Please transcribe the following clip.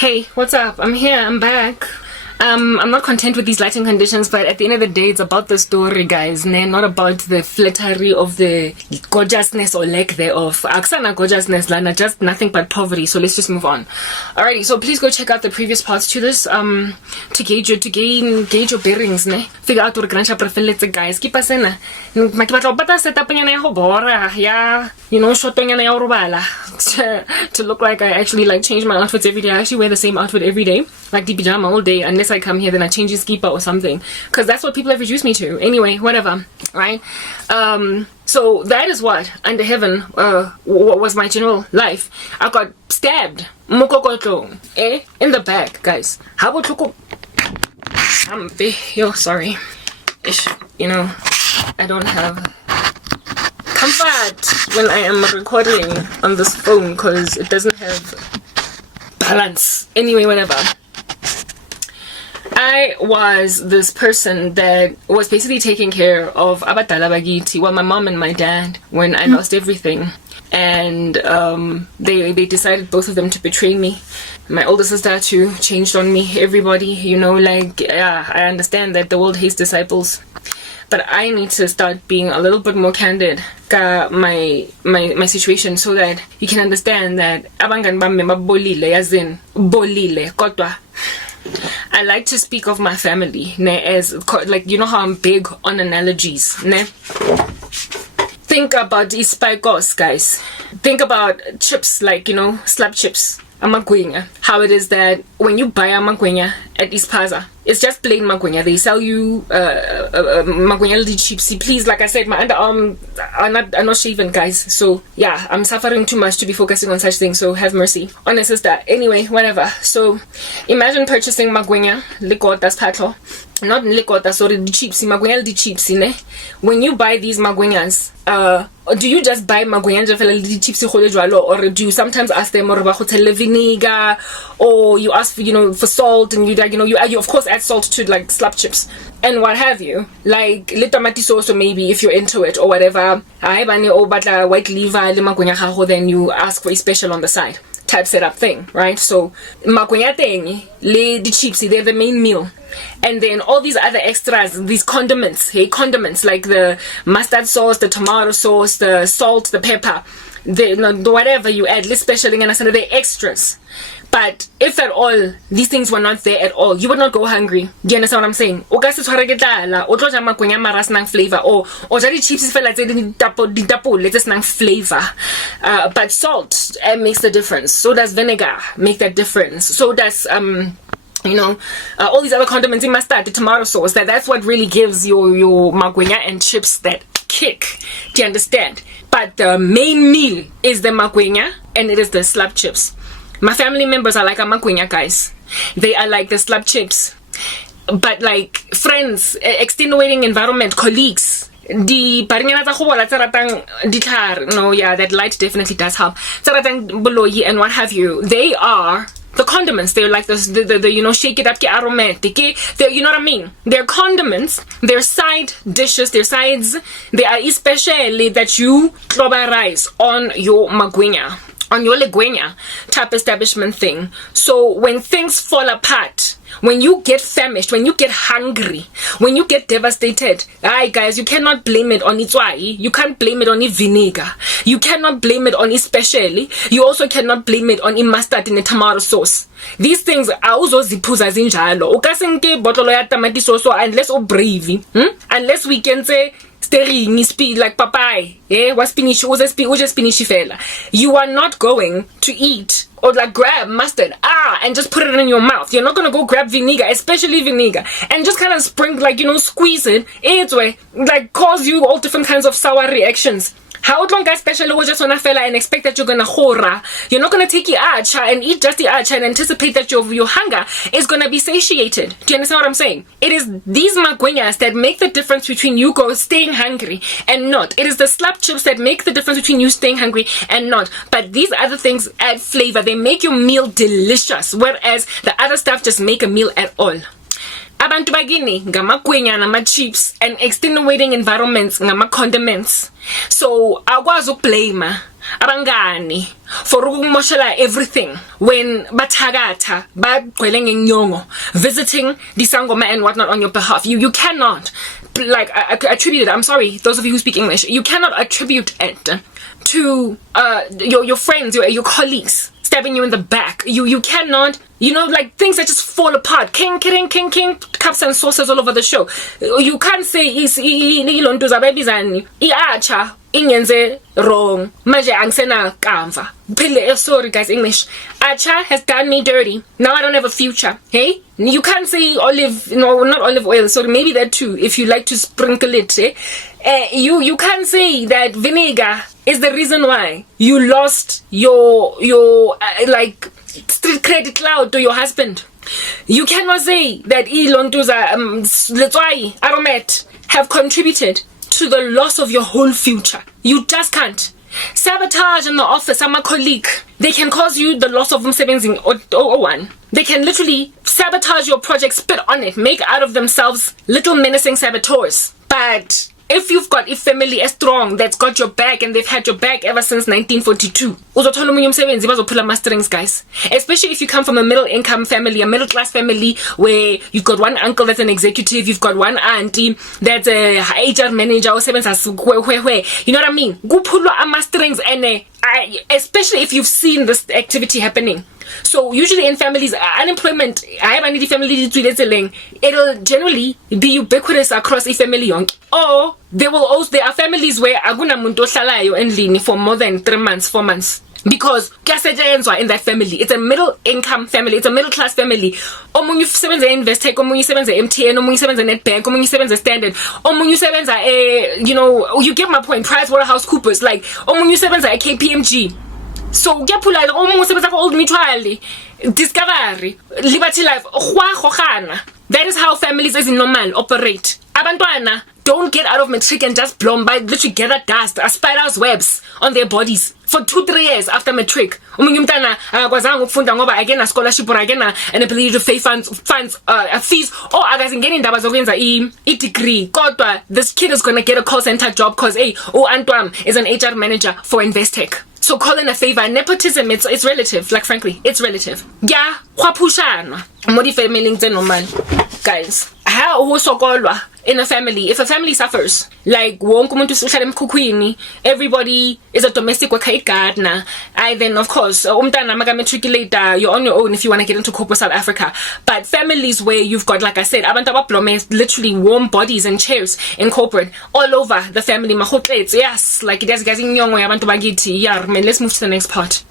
Hey, what's up? I'm here, I'm back. I'm not content with these lighting conditions, but at the end of the day, it's about the story, guys. Not about the flattery of the gorgeousness or lack thereof. Aksana gorgeousness, Lana, just nothing but poverty. So let's just move on. Alrighty, so please go check out the previous parts to this, to gauge your bearings, ne? Figure out what grandcha prefeletse, guys. Keep us in. Makibata set up yeah, you know, short to look like I actually like change my outfits every day. I actually wear the same outfit every day, like the pajama all day, unless I come here then I change the skipa or something, because that's what people have reduced me to. Anyway, whatever, right? So that is what under heaven what was my general life. I got stabbed mokokoto in the back, guys. How about yo, sorry, you know, I don't have comfort when I am recording on this phone because it doesn't have balance. Anyway, whatever. I was this person that was basically taking care of Abatala Bagiti, well, my mom and my dad, when I lost everything. And they decided, both of them, to betray me. My older sister too changed on me. Everybody, you know, like, yeah, I understand that the world hates disciples, but I need to start being a little bit more candid my situation, so that you can understand that abangan bami mabolile, as in bolile kodwa. I like to speak of my family as, like, you know how I'm big on analogies, ne? Think about these spikos, guys. Think about chips, like, you know, slab chips. Amagwenya. How it is that when you buy a magwenya at Ispaza, it's just plain magwenya. They sell you magwenya little cheapsy. Please, like I said, my underarm are not shaven, guys. So yeah, I'm suffering too much to be focusing on such things. So have mercy on a sister. Anyway, whatever. So imagine purchasing magwenya, likotas patlo. Not likota, sorry, the cheapsy, magwenya the cheapsy, ne? When you buy these magwenyas, do you just buy magwenya the cheapsy or do you sometimes ask them or vinegar, or you ask for, you know, for salt, and you, like, you know, you of course add salt to, like, slab chips and what have you, like little tomato sauce, or maybe if you're into it or whatever. White liver, then you ask for a special on the side type setup thing, right? So magwenya thing, the chipsy, they're the main meal. And then all these other extras, these condiments, condiments like the mustard sauce, the tomato sauce, the salt, the pepper, the whatever you add, especially and the extras. But if at all these things were not there at all, you would not go hungry. Do you understand what I'm saying? O ka se tshwaregetala, o tlo ja makwenya mara senang flavor, or ja di chips fela tse ditapole tse senang flavor. But salt makes the difference. So does vinegar make that difference. So does you know, all these other condiments in mustard, the tomato sauce. That's what really gives your magwenya and chips that kick. Do you understand? But the main meal is the magwenya, and it is the slab chips. My family members are like a magwenya, guys. They are like the slab chips. But like friends, extenuating environment, colleagues, the paringana tsa go bola tsa ratang ditlhare, no, yeah, that light definitely does help. Tsa ratang boloi and what have you. They are the condiments. They're like the you know, shake it up, get aromatic. You know what I mean? They're condiments. They're side dishes. They're sides. They are especially that you rice on your magwenya, on your legwenya type establishment thing. So when things fall apart, when you get famished, when you get hungry, when you get devastated, guys, you cannot blame it on itswai. You can't blame it on vinegar. You cannot blame it on especially. You also cannot blame it on mustard in a tomato sauce. These things are also ziphuza zinjalo. Ukasenke bottle ya tomato sauce unless o brave, unless we can say stirring speed like papai, was spinach, spinach fela. You are not going to eat or like grab mustard and just put it in your mouth. You're not gonna go grab vinegar, especially vinegar, and just kind of sprinkle, like, you know, squeeze it. It's way like cause you all different kinds of sour reactions. How long guys special was just on a fella and expect that you're gonna hora? You're not gonna take your acha and eat just the acha and anticipate that your hunger is gonna be satiated. Do you understand what I'm saying? It is these magwenyas that make the difference between you staying hungry and not. It is the slab chips that make the difference between you staying hungry and not. But these other things add flavor. They make your meal delicious, whereas the other stuff just make a meal at all. abantu bakini ngamagwinya nama-chips and extenuating environments ngama-condiments. So akwazi ukublame abangani for ukumoshela everything when bathakatha bagcwele ngenyongo visiting disangoma and whatnot on your behalf. You cannot like attribute it. I'm sorry, those of you who speak English, you cannot attribute it to your friends, your colleagues stabbing you in the back. You cannot, like things that just fall apart. King, cups and saucers all over the show. You can't say iacha ingenze wrong. Manje angsena kamva. Sorry guys, English. Acha has done me dirty. Now I don't have a future. Hey? You can't say olive, no, not olive oil. Sorry, maybe that too, if you like to sprinkle it. You can't say that vinegar is the reason why you lost your like street credit cloud to your husband. You cannot say that Letswai, Aromet have contributed to the loss of your whole future. You just can't. Sabotage in the office, I'm a colleague. They can cause you the loss of savings in 001. They can literally sabotage your project, spit on it, make out of themselves little menacing saboteurs. But if you've got a family as strong that's got your back and they've had your back ever since 1942, uzothola umunye umsebenzi bazophula ama-strings, guys. Especially if you come from a middle income family, a middle class family where you've got one uncle that's an executive, you've got one auntie that's a HR manager, or seven, you know what I mean? Kuphulwa ama-strings, and especially if you've seen this activity happening. So usually in families, unemployment, it'll generally be ubiquitous across a family. Or there are families where aguna muntu ohlalayo endlini for more than 3 months, 4 months. Because in that family, it's a middle income family, it's a middle class family. Omunye usebenza Investec, omunye usebenza MTN, omunye usebenza Nedbank, omunye usebenza Standard, omunye usebenza you get my point, PricewaterhouseCoopers, like omunye usebenza KPMG. So kuyaphula omunye usebenza Old Mutual, Discovery, Liberty Life, that is how families as in normal operate. Abantwana don't get out of matric and just blown by literally gather dust as spiders' webs on their bodies for 2-3 years after matric. Omunye umntana akakwazanga ukufunda ngoba again a scholarship or again an ability to pay fees or akazingena indaba zokwenza i degree. Kodwa this kid is gonna get a call center job cause Antwam is an HR manager for Investec. So call in a favor. Nepotism, it's relative. Like frankly, it's relative. Yeah, kwapushana. Modi family normal, guys. How sokolwa in a family? If a family suffers, like wonke umuntu uhlala emkhukhwini, everybody is a domestic worker gardener. Then of course, umntana matriculate, you're on your own if you want to get into corporate South Africa. But families where you've got, like I said, abantu abablome literally warm bodies and chairs in corporate all over the family. Yes, like it is getting young. Yeah, man, let's move to the next part.